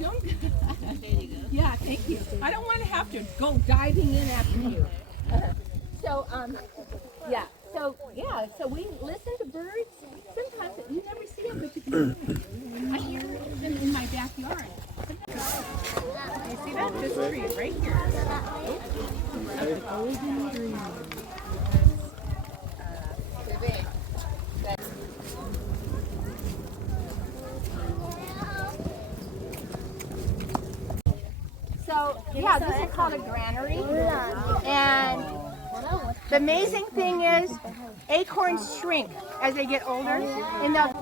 don't. Yeah, thank you. I don't want to have to go diving in after you. So, yeah. So we listen to birds. Sometimes you never see them, but you can hear them. I hear them in my backyard. You see that? This tree right here. Golden tree. So, yeah, this is called a granary. And the amazing thing is acorns shrink as they get older. And they'll